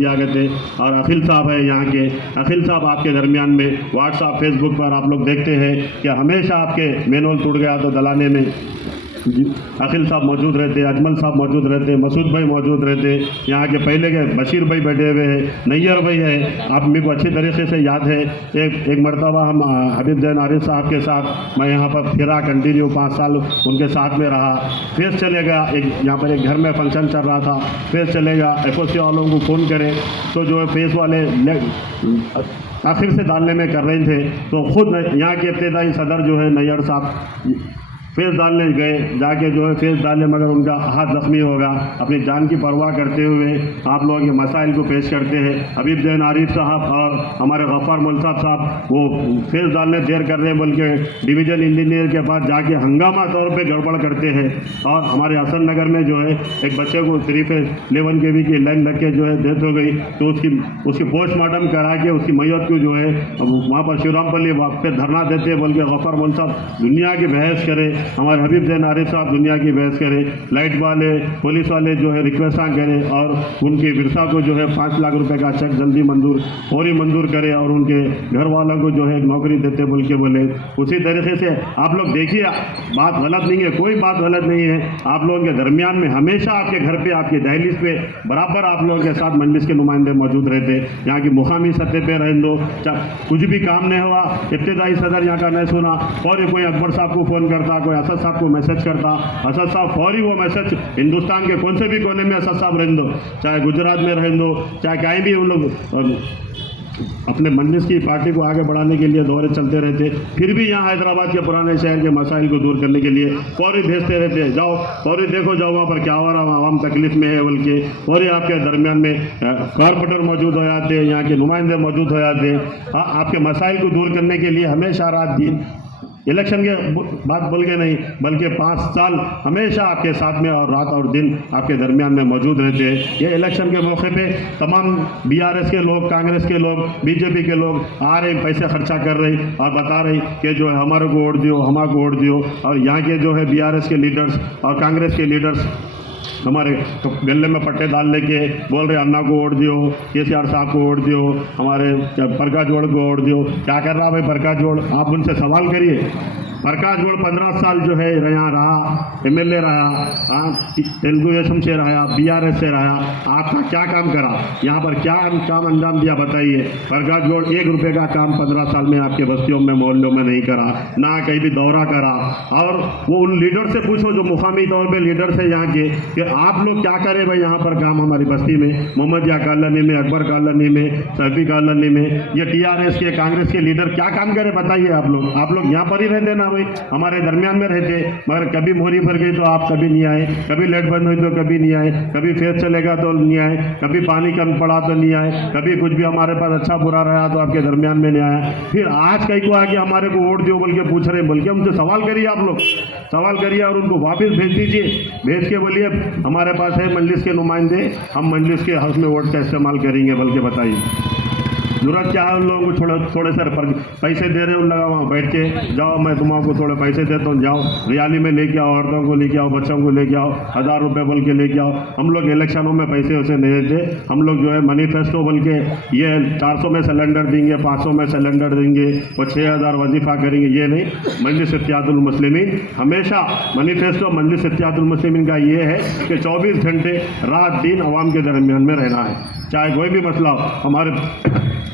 किया गए थे। और अखिल साहब है यहाँ के, अखिल साहब आपके दरमियान में व्हाट्सएप फेसबुक पर आप लोग देखते हैं कि हमेशा आपके मैनुअल टूट गया तो दलाने में अखिल साहब मौजूद रहते, अजमल साहब मौजूद रहते, मसूद भाई मौजूद रहते, यहाँ के पहले के बशीर भाई बैठे हुए हैं, नैयर भाई है। आप मेरे को अच्छी तरीके से याद है एक मरतबा हम हबीब जैन आरिफ साहब के साथ मैं यहाँ पर फिरा कंटिन्यू 5 साल उनके साथ में रहा। फिर चले गया, एक यहाँ पर एक घर में फंक्शन चल रहा था, फिर चले गया FOC वालों को फ़ोन करें तो जो है फेस वाले आखिर से डालने में कर रहे थे, तो खुद यहाँ के इब्तदाई सदर जो है नैयर साहब फेस डालने गए, जाके जो है फेस डाले मगर उनका हाथ जख्मी होगा। अपनी जान की परवाह करते हुए आप लोगों के मसाइल को पेश करते हैं। हबीब जैन आरिफ साहब और हमारे गफ्फार मुल्क साहब वो फेस डालने देर कर रहे हैं बोल के डिवीज़न इंजीनियर के पास जाके हंगामा तौर पे गड़बड़ करते हैं। और हमारे हसन नगर में जो है एक बच्चे को 311 kV की लाइन लग के जो है डेथ हो गई, तो उसकी पोस्टमार्टम करा के उसकी मैयत को जो है वहाँ पर शिवरामपल्ली पे धरना देते हैं बोल के गफ्फार मुल्क साहब दुनिया की बहस करे, हमारे हबीब जैन आरिफ साहब दुनिया की बहस करें, लाइट वाले पुलिस वाले जो है रिक्वेस्ट करें और उनके विरसा को जो है 5 लाख रुपए का चेक जल्दी फौरी मंजूर करें और उनके घर वालों को जो है नौकरी देते बोल के बोले। उसी तरीके से आप लोग देखिए, बात गलत नहीं है, कोई बात गलत नहीं है। आप लोगों के दरमियान में हमेशा आपके घर पे आपकी दहलीज पे बराबर आप लोगों के साथ मजलिस के नुमाइंदे मौजूद रहते। यहाँ की मुकामी सतह पे रहने दो, कुछ भी काम नहीं हुआ, इब्तदाई सदर यहाँ का नहीं सुना, और कोई अकबर साहब को फ़ोन करता, कोई असद साहब को मैसेज करता, असद साहब फौरी वो मैसेज हिंदुस्तान के कौन से भी कोने में असद साहब रहने दो, चाहे गुजरात में रहने दो, चाहे कहीं भी उन लोग अपने मजलिस की पार्टी को आगे बढ़ाने के लिए दौरे चलते रहते। फिर भी यहाँ हैदराबाद के पुराने शहर के मसाइल को दूर करने के लिए फौरी भेजते रहते, जाओ फौरी देखो, जाओ वहाँ पर क्या हो रहा है, आवाम तकलीफ में है बोल के फौरी आपके दरमियान में कॉरपोरेटर मौजूद हो जाते हैं, यहाँ के नुमाइंदे मौजूद हो जाते हैं। हाँ, आपके मसाइल को दूर करने के लिए हमेशा रात दिन इलेक्शन के बात बोल के नहीं बल्कि 5 साल हमेशा आपके साथ में और रात और दिन आपके दरमियान में मौजूद रहते हैं। ये इलेक्शन के मौके पे तमाम BRS के लोग, कांग्रेस के लोग, BJP के लोग आ रहे, पैसे खर्चा कर रहे और बता रहे कि जो है हमारे को वोट दियो, हमारे को वोट दियो। और यहाँ के जो है BRS के लीडर्स और कांग्रेस के लीडर्स हमारे गले में पट्टे डाल लेके बोल रहे अन्ना को वोट दियो, KCR साहब को वोट दियो, हमारे प्रकाश जोड़ को वोट दियो। क्या कर रहा भाई प्रकाश जोड़? आप उनसे सवाल करिए। प्रकाश जोड़ 15 साल जो है यहाँ रहा, MLA रहा, तेलुगु देशम से रहा, BRS से रहा, आपका क्या काम करा? यहाँ पर क्या काम अंजाम दिया बताइए? प्रकाश जोड़ 1 रुपये का काम 15 साल में आपके बस्तियों में मोहल्लों में नहीं करा, ना कहीं भी दौरा करा। और वो उन लीडर से पूछो जो मुकामी तौर पर लीडर्स है यहाँ के, कि आप लोग क्या करें भाई यहाँ पर काम हमारी बस्ती में, मोहम्मदिया कॉलोनी में, अकबर कॉलोनी में, सैफी कॉलोनी में, ये TRS के कांग्रेस के लीडर क्या काम करें बताइए? आप लोग यहाँ पर ही रहते ना भाई, हमारे दरमियान में रहते, मगर कभी मोहरी भर गई तो आप कभी नहीं आए, कभी लाइट बंद हुई तो कभी नहीं आए, कभी फेस चलेगा तो नहीं आए, कभी पानी कम पड़ा तो नहीं आए, कभी कुछ भी हमारे पास अच्छा बुरा रहा तो आपके दरमियान में नहीं आया। फिर आज कहीं को आके हमारे को वोट दो बोल के पूछ रहे, बोल के उनसे सवाल करिए, आप लोग सवाल करिए और उनको वापस भेज दीजिए, भेज के बोलिए हमारे पास है मजलिस के नुमाइंदे, हम मजलिस के हक में वोट का इस्तेमाल करेंगे बोल के बताइए। जरूरत क्या है उन लोगों को थोड़े से पैसे दे रहे हो, लगा वहाँ बैठ के जाओ, मैं तुम्हारा थोड़े पैसे देता हूँ, जाओ रैली में लेके आओ, औरतों को लेके आओ, बच्चों को लेके आओ, 1000 रुपये बोल के लेके आओ। हम लोग इलेक्शनों में पैसे वैसे नहीं देते, हम लोग जो है मैनिफेस्टो बोल के ये 400 में सिलेंडर देंगे, 500 में सिलेंडर देंगे, वो 6000 वजीफा करेंगे, ये नहीं। मजलिस इत्तेहादुल मुस्लिमीन हमेशा मैनिफेस्टो मजलिस इत्तेहादुल मुस्लिमीन का ये है कि 24 घंटे रात दिन आवाम के दरमियान में रहना है, चाहे कोई भी मसला हो।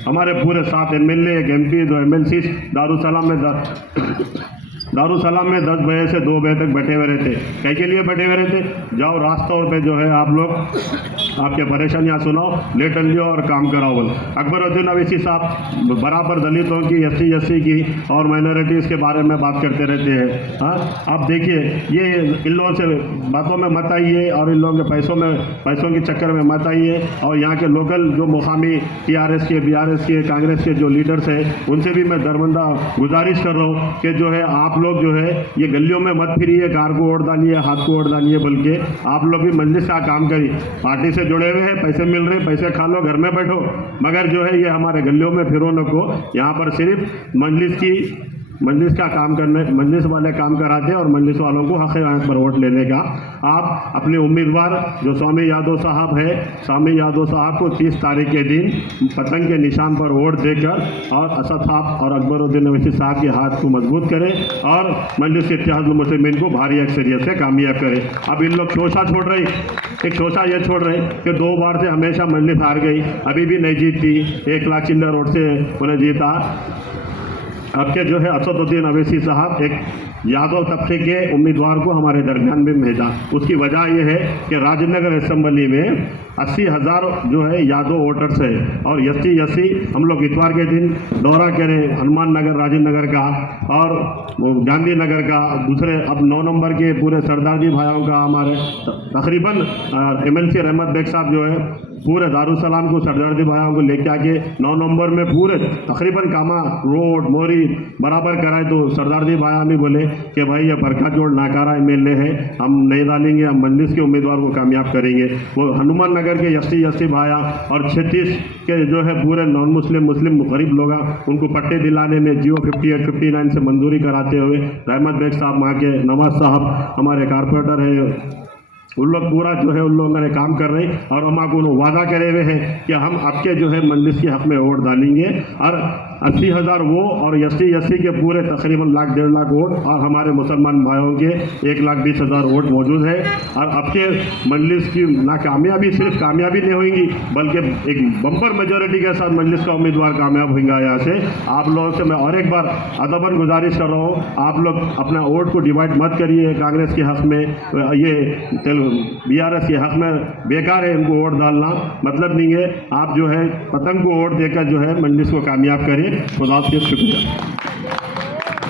हमारे पूरे 7 MLA, एक MP, 2 MLC दारुसलाम में 10 बजे से 2 बजे तक बैठे हुए रहते। कई के लिए बैठे हुए रहते? जाओ रास्तों पे जो है आप लोग आपके परेशानियाँ सुनाओ, लेट लियो और काम कराओ बोल। अकबरुद्दीन अवैसी साहब बराबर दलितों की, SC की और माइनॉरिटीज़ के बारे में बात करते रहते हैं। हाँ, आप देखिए, ये इन लोगों से बातों में मत आइए और इन लोगों के पैसों के चक्कर में मत आइए। और यहाँ के लोकल जो मुकामी TRS के, BRS के, कांग्रेस के जो लीडर्स हैं, उनसे भी मैं दरमंदा गुजारिश कर रहा हूँ कि जो है आप लोग जो है ये गलियों में मत फिरिए, कार को वोट डालिए, हाथ को वोट डालिए, बल्कि आप लोग भी मजलिस का काम करिए। पार्टी से जुड़े हुए हैं, पैसे मिल रहे, पैसे खा लो, घर में बैठो, मगर जो है ये हमारे गलियों में फिरो न को। यहाँ पर सिर्फ मजलिस की मजलिस का काम करने, मजलिस वाले काम कराते हैं और मजलिस वालों को हक़ यहाँ पर वोट लेने का। आप अपने उम्मीदवार जो स्वामी यादव साहब है, स्वामी यादव साहब को 30 तारीख के दिन पतंग के निशान पर वोट देकर और असद साहब और अकबरुद्दीन अवैसी साहब के हाथ को मजबूत करें और मजलिस इत्तेहादुल मुस्लिमीन को भारी अक्सरियत से कामयाब करें। अब इन लोग शोशा छोड़ रहे, एक शोशा ये छोड़ रहे कि 2 बार से हमेशा मजलिस हार गई, अभी भी नहीं जीतती, 1 लाख चिल्लर वोट से उन्हें जीता। अब के जो है असदुद्दीन अवैसी साहब एक यादव तबके के उम्मीदवार को हमारे दरमियान में भेजा। उसकी वजह यह है कि राजनगर असेंबली में 80,000 जो है यादव वोटर्स है और यसी हम लोग इतवार के दिन दौरा करें हनुमान नगर, राजीव नगर का और गांधीनगर का, दूसरे अब 9 नंबर के पूरे सरदारजी भाइयों का हमारे तकरीबन MLC रहमत बेग साहब जो है पूरे दारुसलाम को सरदारजी भाइयों को लेके आके 9 नंबर में पूरे तकरीबन कामा रोड मोरी बराबर कराए। तो सरदारजी भाई भी बोले कि भाई ये बरका जोड़ नाकारा MLA है, हम नहीं डालेंगे, हम मजलिस के उम्मीदवार को कामयाब करेंगे। वो हनुमान नगर के यसी भाया और 36 के जो है पूरे नॉन मुस्लिम गरीब लोग उनको पट्टे दिलाने में जियो 58 59 से मंजूरी कराते हुए रहमत बेग साहब, वहाँ के नवाज साहब हमारे कारपोरेटर है, उन लोग पूरा जो है उन लोगों ने काम कर रहे और हम आपको वादा करे हुए हैं कि हम आपके जो है मजलिस के हक़ में वोट डालेंगे और 80,000 वो और यसी के पूरे तकरीबन 1 लाख 1.5 लाख वोट और हमारे मुसलमान भाइयों के 1,20,000 वोट मौजूद है। और आपके मजलिस की नाकामयाबी सिर्फ कामयाबी नहीं होगी बल्कि एक बम्पर मेजोरिटी के साथ मजलिस का उम्मीदवार कामयाब होगा। यहाँ से आप लोगों से मैं और एक बार अदबन गुजारिश कर रहा हूँ, आप लोग अपना वोट को डिवाइड मत करिए कांग्रेस के हक़ में, ये BRS के हक़ में बेकार है इनको वोट डालना, मतलब नहीं है। आप जो है पतंग को वोट देकर जो है मजलिस को कामयाब करें। खुदा हाफ़िज़, शुक्रिया।